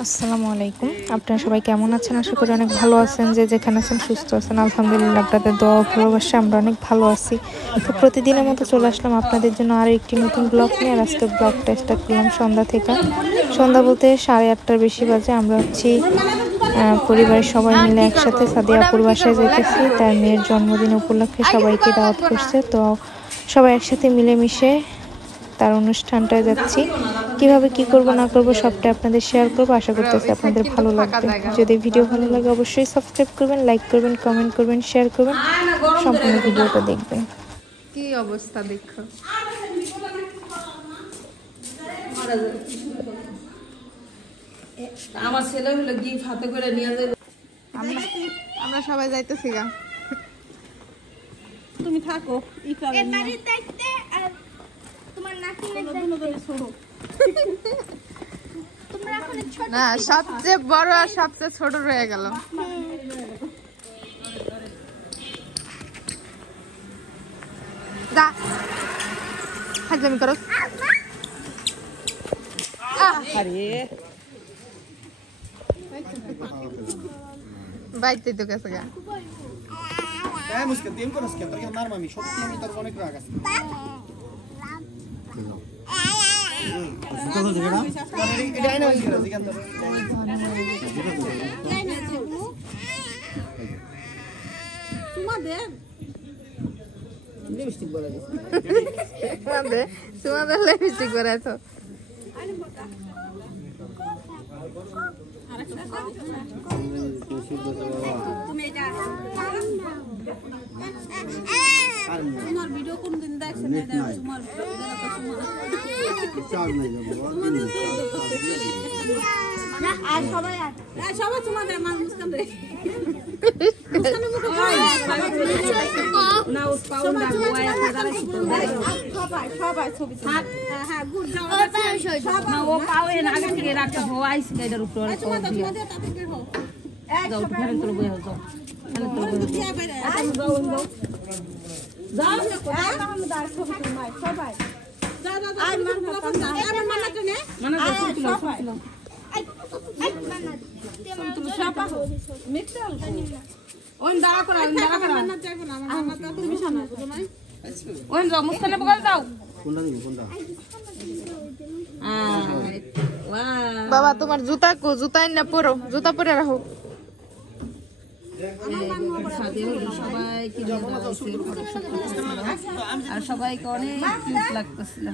আসসালামু আলাইকুম। আপনারা সবাই কেমন আছেন? আশা করি অনেক ভালো আছেন। যে যেখানে আছেন সুস্থ আছেন, আলহামদুলিল্লাহ। আপনাদের দোয়া ও ভালোবাসা আমরা অনেক ভালো আছি। তো প্রতিদিনের মতো চলে আসলাম আপনাদের জন্য আরও একটি নতুন ব্লগ নিয়ে। আর আজকে ব্লগটা স্টার্ট করলাম সন্ধ্যা থেকে। সন্ধ্যা বলতে 8:30টার বেশি বাজে। আমরা হচ্ছি পরিবারের সবাই মিলে একসাথে সাদিয়া আপুর বাসায় যেতেছি। তার মেয়ের জন্মদিন উপলক্ষে সবাইকে দাওয়াত করছে। তো সবাই একসাথে মিলেমিশে তার অনুষ্ঠানটায় যাচ্ছি। কিভাবে কি করব না করব সবটা আপনাদের শেয়ার করব। আশা করতেছি আপনাদের ভালো লাগবে। যদি ভিডিও ভালো লাগে অবশ্যই সাবস্ক্রাইব করবেন, লাইক করবেন, কমেন্ট করবেন, শেয়ার করবেন, সম্পূর্ণ ভিডিওটা দেখবেন। কি অবস্থা দেখো। আমার ছেলে হলো গিফট হাতে করে নিয়ে যাবে। আমরা সবাই যাইতেছি গা। তুমি থাকো এবারে দেখতে আর তোমার নাতিনের দেখতে ছোট। তোমরা এখন ছোট না, সবচেয়ে বড় আর সবচেয়ে ছোট রয়ে গেল। যা হাজমি করো। আরে বাইতে তো গেছে গা। হ্যাঁ মুশকিল দিন করস কে তোর মার মামি সত্যি আমি তোর অনেক রাগ আছে সুতো ধরে না এটা আইনা হইছে জিগান তো তোমাদের লিপস্টিক বলা দিছে তোমাদের লিপস্টিক করাইছো। তুমি এটা তোমার ভিডিও কোন দিন দেখছেন এটা তোমার আর সবাই সবাই তোমাদের মান মুস্কান রে না উস পাউন্ডা গোয়া সবাই সবাই ছবি হ্যাঁ হ্যাঁ গুড যাও না ও পাওয়ে না আগে থেকে রাখতে হওয়াইস এটার উপরে তো দিয়া যাও ফেরন তোর বই যাও ফেরন তোর বই যাও যাও দার ছবি তোমার সবাই যা যা আর মান প্রথম না আর মানাতে নে মানাতে ছবি তুলো তুমি সাপা মিক্সল ওন দাঁড়া করা মানা চাইবো না আমার মাথা তুমি সামনে বুঝো না ওন যাও মুস্কানে বগাল দাও কোনটা দিবি কোনটা বাবা তোমার জুতা কো? জুতা না পরো, জুতা পরে রাখো। আর সবাইকে অনেক কিউট লাগতেছিল।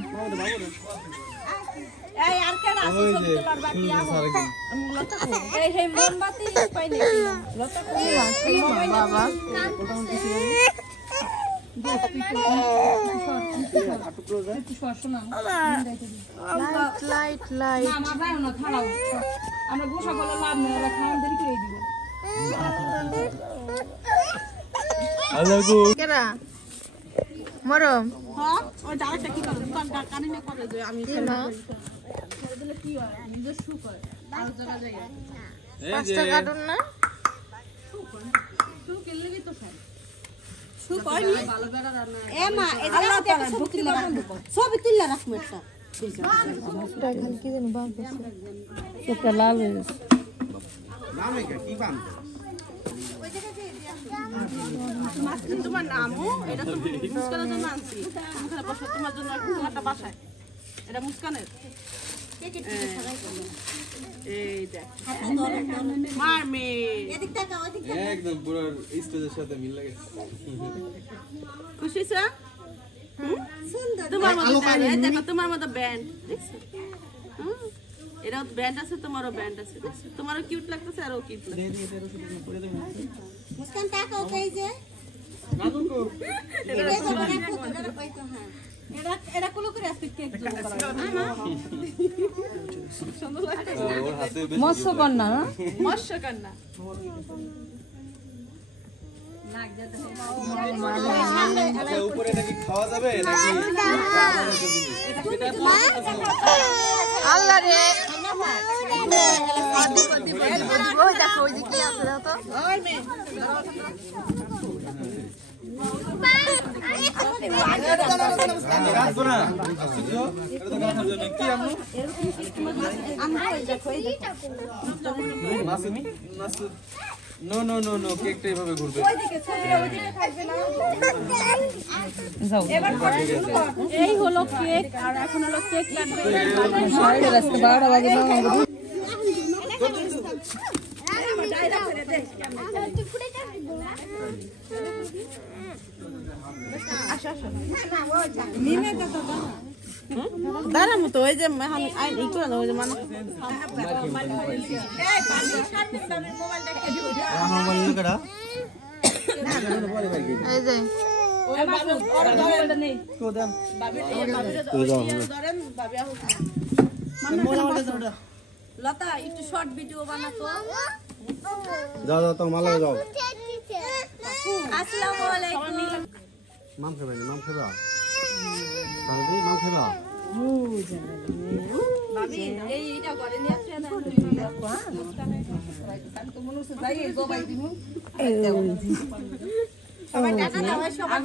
বাবা লাইট লাইট আমরা গোসা বলে লাভ নেই, ওরা খাওয়ান দেরি করে দিব। কেরা মরম হ্যাঁ ওই ডাইরেক্টটা কি করে দোকান কানে নে করে যে আমি কি মা দিলে কি হয় আমি যে শু করে আর জায়গা জায়গা 5টা কার্টুন না শু কিনলেই তো খাই শু কইনি ভালো বেড়া রান্না এ মা এটা ছবি তুললা রাখমু একটা খালি কি জানি বাপ একটা লাল হয়ে গেছে নাম কি বান তোমার নামও এটা তো মুস্কানের জন্য আনছি মুস্কানের বসে তোমার জন্য একটা বাসায় এটা মুস্কানের এই দেখ মার মেয়ে একদম পুরো স্টেজের সাথে মিল লাগে খুশি হইছো? সুন্দর তোমার মতো দেখো তোমার মতো ব্যান্ড দেখছো এরাও ব্যান্ড আছে তোমারও ব্যান্ড আছে দেখছো তোমারও কিউট লাগতেছে আর ও কিউট লাগতেছে মুস্কান তাকাও কই যে এরা কুলো করে আসতে কেক জোড়া করা সুন্দর লাগতেছে মৎস্যকন্যা না মৎস্যকন্যা নাক যেতে উপরে নাকি খাওয়া যাবে নাকি আল্লাহ রে ওই দেখো ওই যে কি আছে দেখো তো নো নো নো নো কেকটা এভাবে ঘুরবে এই হলো কেক আর এখন হলো কেক কাটবে দাঁড়াবো তো ওই যে একটু ওই যে মানুষ লতা একটু শর্ট ভিডিও বানাতো যাও যাও তো মালা যাও আসসালামু আলাইকুম মাম খাবে মাম খাবে সারদি মাম খাবে ভাবি এইটা করে নিয়ে আসছে না তো মনে হচ্ছে যাই গোবাই দিমু সবাই টাকা দাও সবাই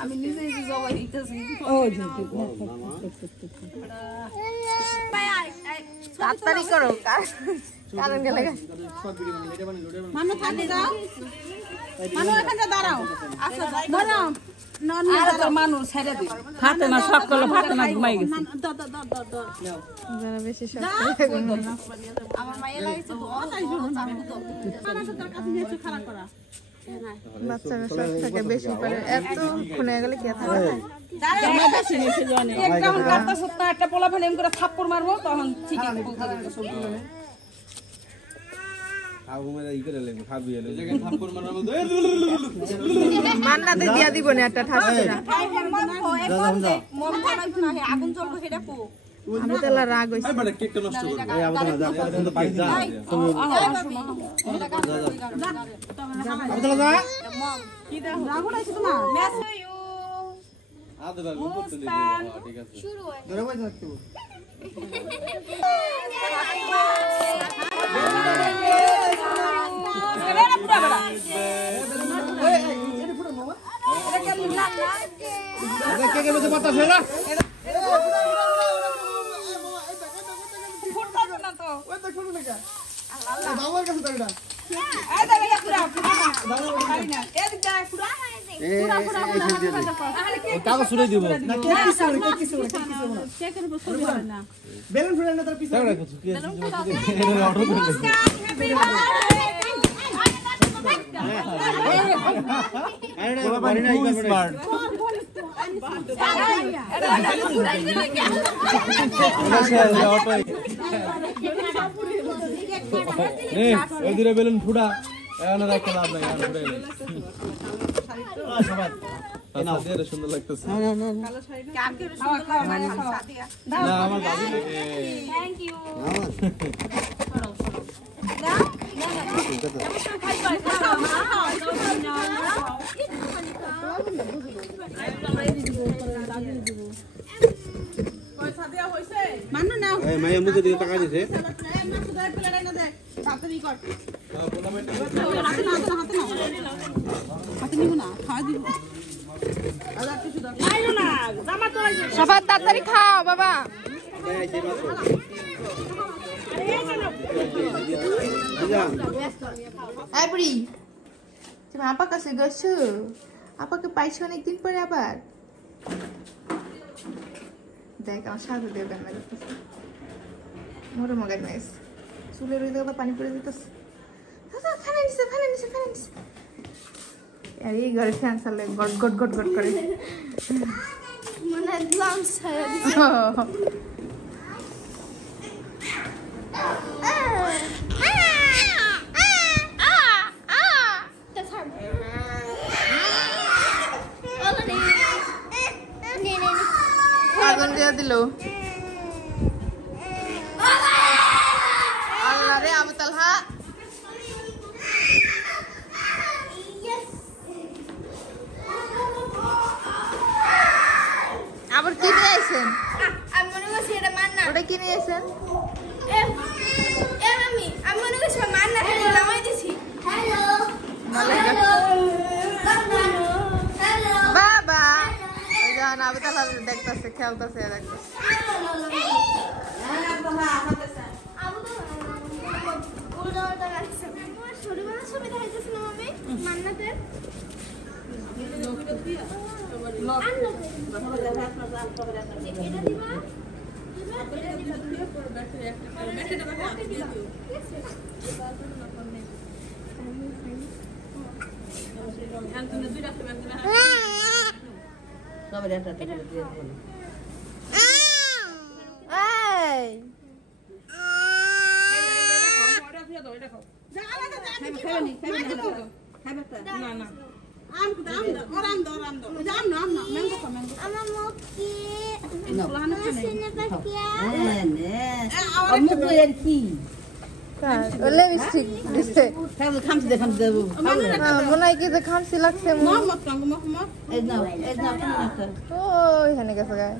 আমি নিজেই গোবাই দিতেছি ও তাড়াতাড়ি করো কারণ গেলে মানু থাকি যাও মানু এখানে দাঁড়াও আচ্ছা দাঁড়াও মানুষ ছেড়ে দিই হাতে না সব করলো হাতে না ঘুমাই গেছে যারা বেশি শখ আমার মায়ের লাগছে খারাপ করা বাচ্চারা শখ থাকে বেশি পারে এত খুনে গেলে কি থাকে একটা পোলা ফেলে করে থাপ্পড় মারবো তখন ঠিক আছে মান্নাতে দিয়া দিব না একটা ঠাসে না আগুন জ্বলবো সেটা কো আমি তাহলে রাগ হইছে কেকটা নষ্ট করবে এই আবার না যা কিন্তু পাই যা কি দাও রাগ হইছে তোমার মেস আদা বাবু করতে দিবি ঠিক আছে শুরু হয় ধরে বসে থাকতে কাগজ ছুড়ে দিব বেলুন ফুড়ে না তার পিছে অর্ডার করে স্মার্ট ওই দিকে বেলুন ফুড়া এখন রাখতে লাভ নাই আর ফুড়ে সবাই না এটা সুন্দর লাগতেছে না আমার দাদি থ্যাংক ইউ মাইয়া মুখে দিকে টাকা দিছে সবাই তাড়াতাড়ি খাও বাবা এই বুড়ি তুমি আপা কাছে গেছো আপাকে পাইছো অনেকদিন পরে আবার দেখ আমার সাথে দেবেন না মোরে মগাই নাইস চুলের ওই জায়গাটা পানি পড়ে যেতেছে ফেলে নিছে আর এই ঘরে ফ্যান চালে গট গট গট গট করে মানে লাঞ্চ ছাড়া আগুন দিয়ে দিল আল্লাহ রে আবু তালহা আবার কি নিয়ে আইছেন আমি মনে করছি এটা মান্না ওটা কি নিয়ে আইছেন আমি মনে করছি মান্না নামাই দিছি হ্যালো রয়েছে খেলতেছে দেখতেছে আবু তো ওরা ওটা রাখছে তোমার ছোটবেলার ছবি দেখাইতেছ না মামি মান্নাতের এটা দিবা আমার মুখ কি সিনে পাকিয়া লিপস্টিক দিছে মনে হয় কি যে খামসি লাগছে ওই এখানে গেছে গায়ে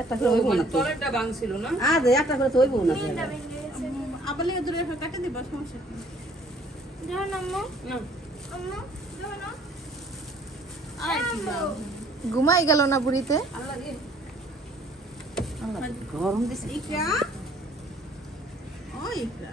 একটা করে হইব না তলেরটা ভাঙছিল না আজ একটা করে তো হইব না আবার লেগে দূরে কাটে দিবা সমস্যা যাও না আম্মু না আম্মু যাও না ঘুমাই গেল না বুড়িতে আল্লাহ রে গরম দিছে ইকরা ওই ইকরা